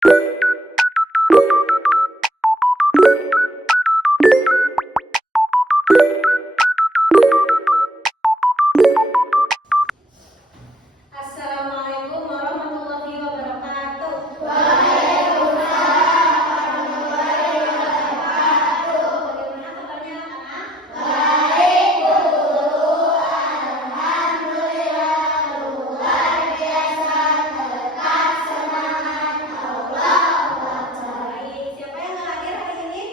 Assalamualaikum warahmatullahi wabarakatuh. Bagaimana kabarnya anak-anak? Baik. Siapa yang nggak hadir hari ini?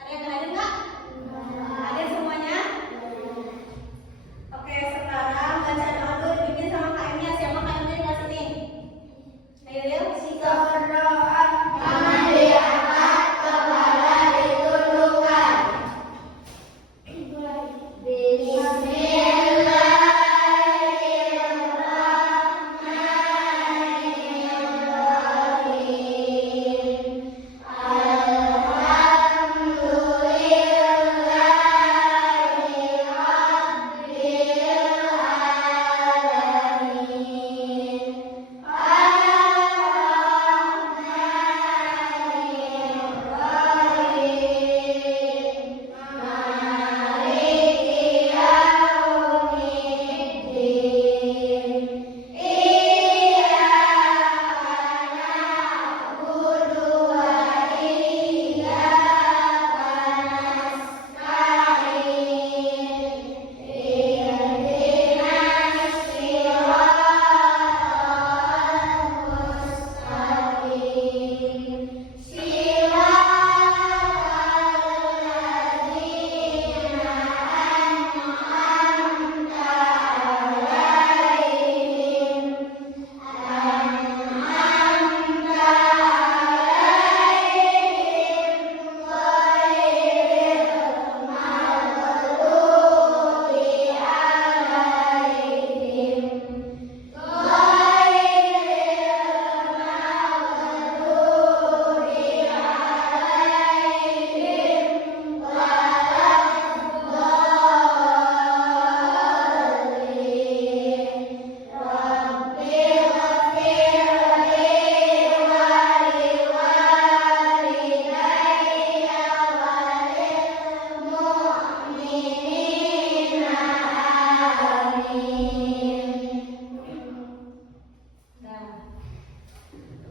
Ada yang nggak hadir nggak? Hadir semuanya? Oke, sekarang baca doa dulu dibimbing sama KM-nya. Siapa KM-nya di kelas ini? Ayo yuk.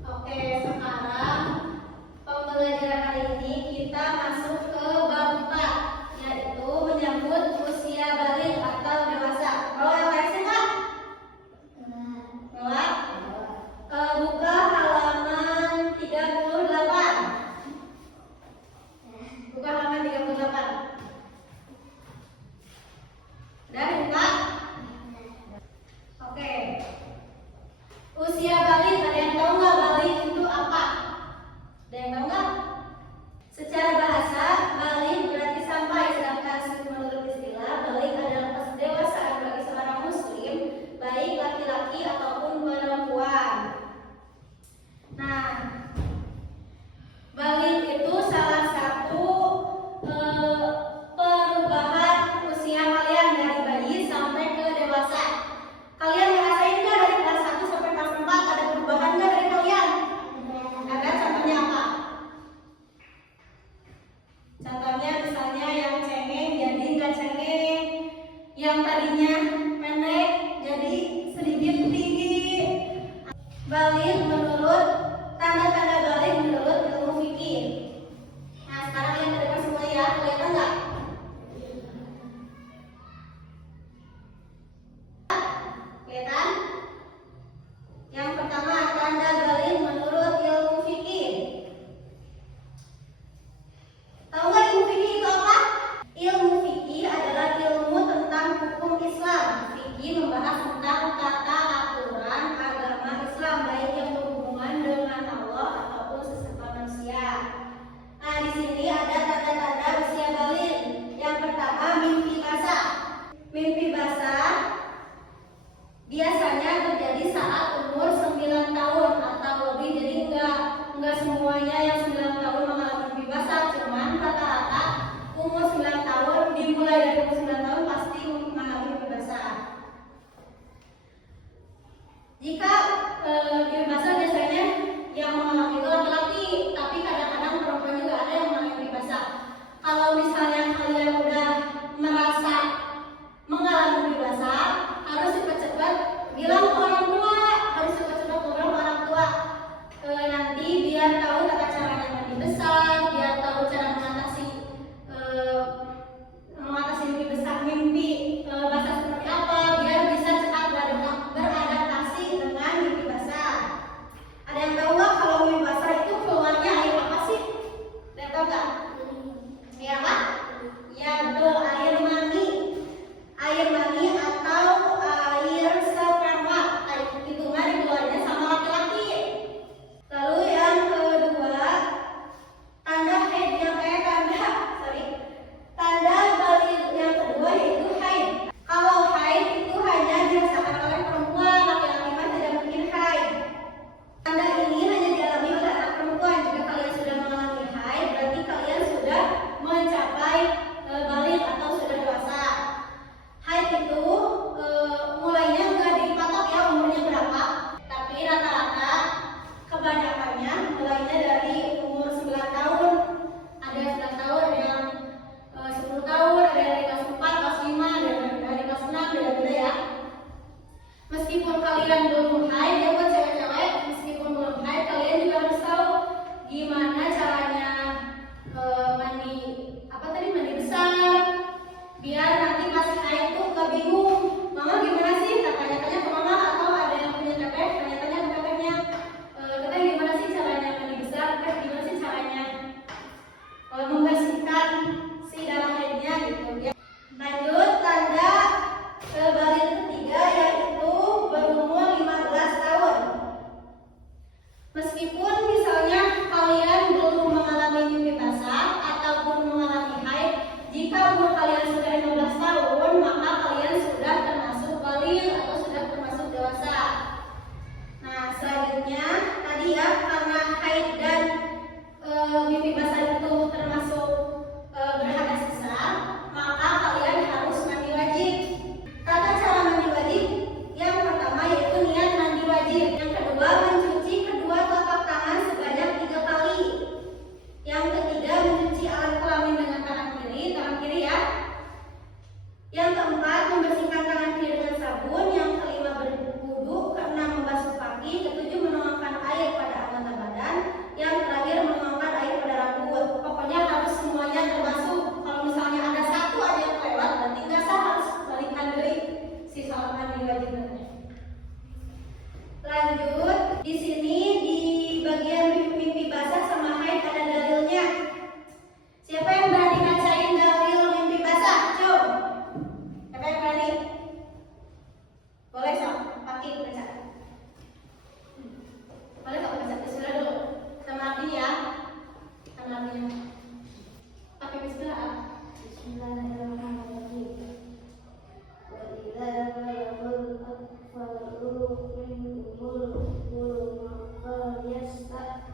Oke, sekarang pembelajaran hari ini kita masuk ke bab 4, yaitu menyambut usia balik atau dewasa. Mau yang lain sih, Kak? Bawa? Buka halaman 38. Buka halaman 38. Udah, buka? Oke. Usia balik, ada yang tahu nggak balik itu apa? Ada yang tahu nggak? Secara bahasa, balik berarti sampai, sedangkan menurut istilah, balik adalah pendewasaan bagi seorang muslim, baik laki-laki ataupun perempuan. Nah, balik itu salah satu perubahan usia kalian dari bayi sampai ke dewasa. Kalian ngerasain nggak dari kelas 1 sampai kelas 4 ada perubahan nggak dari kalian? Ada, contohnya apa? Contohnya misalnya yang cengeng jadi nggak cengeng, yang tadinya pendek jadi sedikit tinggi. Balik menurut tanda-tanda balik menurut ilmu fikih. Nah, sekarang lihat dari semua ya, kelihatan nggak? Kelihatan? Yang pertama, tanda balik menurut ilmu fikih. Tahu nggak ilmu fikih itu apa? Ilmu fikih adalah ilmu tentang hukum Islam. Fikih membahas tentang tata aturan agama Islam, baik yang berhubungan dengan Allah ataupun sesama manusia. Nah, di sini ada tanda-tanda usia balik. Yang pertama, mimpi basah. Mimpi basah biasanya terjadi saat umur 9 tahun atau lebih. Jadi enggak semuanya yang 9 tahun mengalami mimpi basah, cuman rata-rata umur 9 tahun, dimulai dari umur 9 tahun pasti mengalami mimpi basah. Jika mimpi basah biasanya yang mengalami itu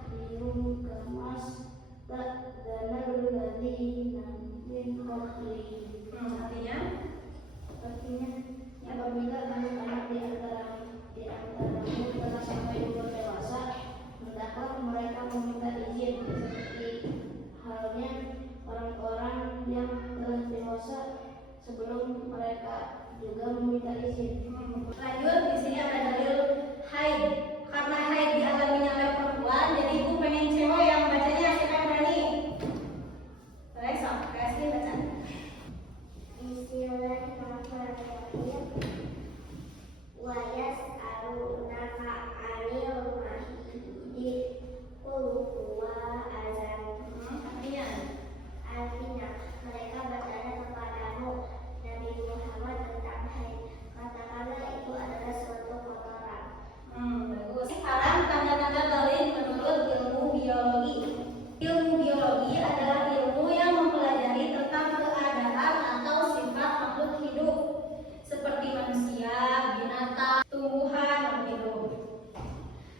minum kemas tak danal ladina min qablihim. Artinya apabila anak-anak di antaramu telah sampai umur dewasa, hendaklah mereka meminta izin seperti halnya orang-orang yang telah dewasa sebelum mereka juga meminta izin. Lanjut, di sini ada dalil haid. Karena haid dialaminya oleh perempuan, jadi ibu pengen cewek yang bacanya siapa yang berani? Besok, kasih baca. Bismillahirrahmanirrahim. Wa yas'alunaka 'anil mahidi qul huwa azan. Artinya mereka bertanya kepadamu Nabi Muhammad tentang haid. Katakanlah itu adalah suatu kotoran. Bagus. Sekarang tanda-tanda dalil menurut ilmu biologi. Ilmu biologi adalah ilmu yang mempelajari tentang keadaan atau sifat makhluk hidup seperti manusia, binatang, tumbuhan, dan hidup.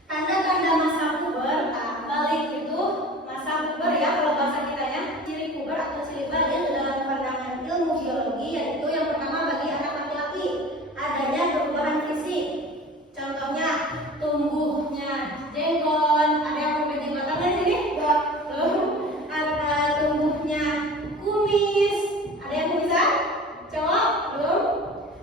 Tanda-tanda masa puber, balik itu masa puber ya kalau bahasa kitanya, ciri puber atau ciri balik dalam pandangan ilmu biologi yaitu yang pertama bagi anak laki-laki adanya perubahan fisik. Contohnya tumbuhnya jenggot, ada yang punya jenggotan di sini? Ada tumbuhnya kumis, ada yang bisa? Cowok? Belum?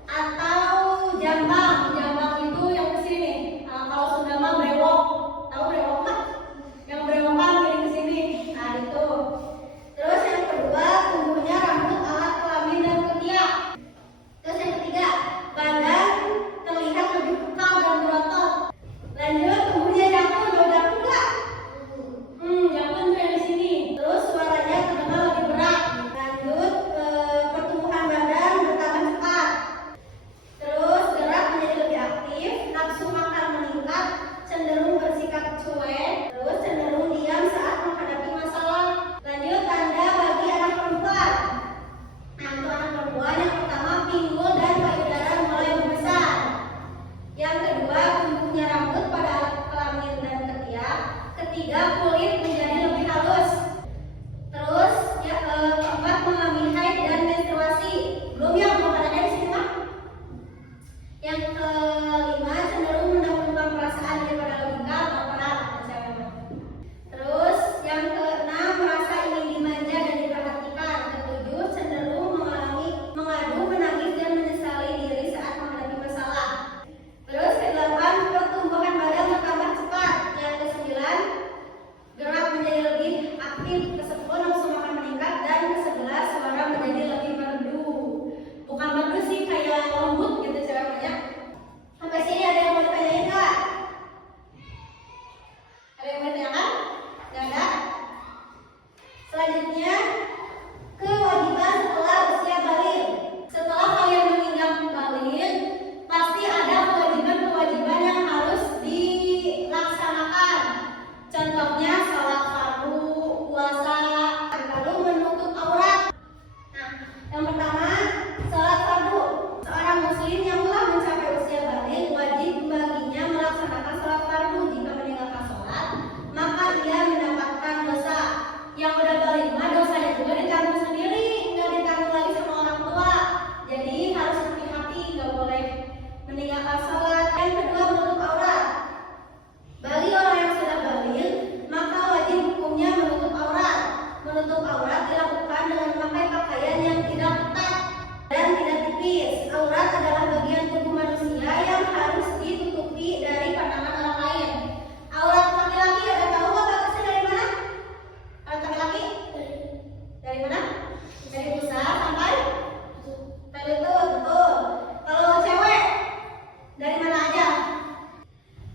Atau jambang itu yang ke sini. Kalau sudah mah brewok, tahu brewok nggak? Yang brewokan dari ke sini. Nah itu. Terus yang kedua tumbuhnya rambut alat kelamin dan ketiak. Terus yang ketiga badan terlihat lebih kekal dan berotot. Lanjut tumbuhnya jakun, udah jakun nggak? Jakun tuh yang di sini. Terus suaranya terdengar lebih berat. Lanjut pertumbuhan badan bertambah cepat. Terus gerak menjadi lebih aktif, nafsu makan meningkat, cenderung bersikap cuek, terus cenderung diam saat menghadapi masalah. Lanjut tanda bagi anak perempuan. Nah untuk anak perempuan yang pertama pinggul dan payudara mulai membesar. Yang kedua tumbuhnya rambut pada alat kelamin dan ketiak. Ketiga kulit menjadi lebih halus. Terus keempat mengalami haid dan menstruasi. Belum ya belum ada di sini Pak? Yang kelima cenderung mendahulukan perasaan daripada logika atau peran. Terus yang keenam merasa ingin dimanja dan diperhatikan. Ketujuh cenderung mengadu, menangis dan menyesali diri saat menghadapi masalah. Terus kedelapan pertumbuhan badan bertambah cepat. Yang kesembilan gerak menjadi lebih aktif. Kesepuluh nafsu makan meningkat dan kesebelas suara menjadi lebih merdu. Bukan merdu sih kayak lembut gitu caranya. Sampai sini ada yang mau ditanyain nggak? Ada yang mau ditanyakan? Nggak ada? Selanjutnya kewajiban setelah usia balik. Setelah kalian menginjak balik, pasti ada kewajiban-kewajiban yang harus dilaksanakan. Contohnya sholat fardu, puasa, lalu menutup aurat. Nah, yang pertama sholat fardu. Seorang muslim yang telah mencapai usia balik wajib baginya melaksanakan sholat fardu. Jika meninggalkan sholat, maka ia mendapatkan dosa. Yang udah balik mah dosanya juga ditanggung sendiri, nggak ditanggung lagi sama orang tua. Jadi harus hati-hati, nggak boleh meninggalkan sholat. Yang kedua menutup aurat. Bagi orang yang sudah balik, maka wajib hukumnya menutup aurat. Menutup aurat dilakukan dengan memakai pakaian yang tidak ketat dan tidak tipis. Aurat adalah bagian tubuh manusia yang harus ditutupi dari pandangan orang lain. Aurat laki-laki ada tahu nggak batasnya dari mana? Aurat laki-laki dari mana? Dari pusat sampai lutut, betul. Kalau cewek dari mana aja?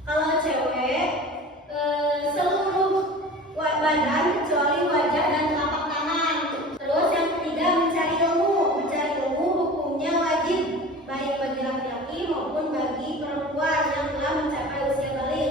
Kalau cewek seluruh badan kecuali wajah dan telapak tangan. Terus yang ketiga mencari ilmu. Mencari ilmu hukumnya wajib baik bagi laki-laki maupun bagi perempuan yang telah mencapai usia balik.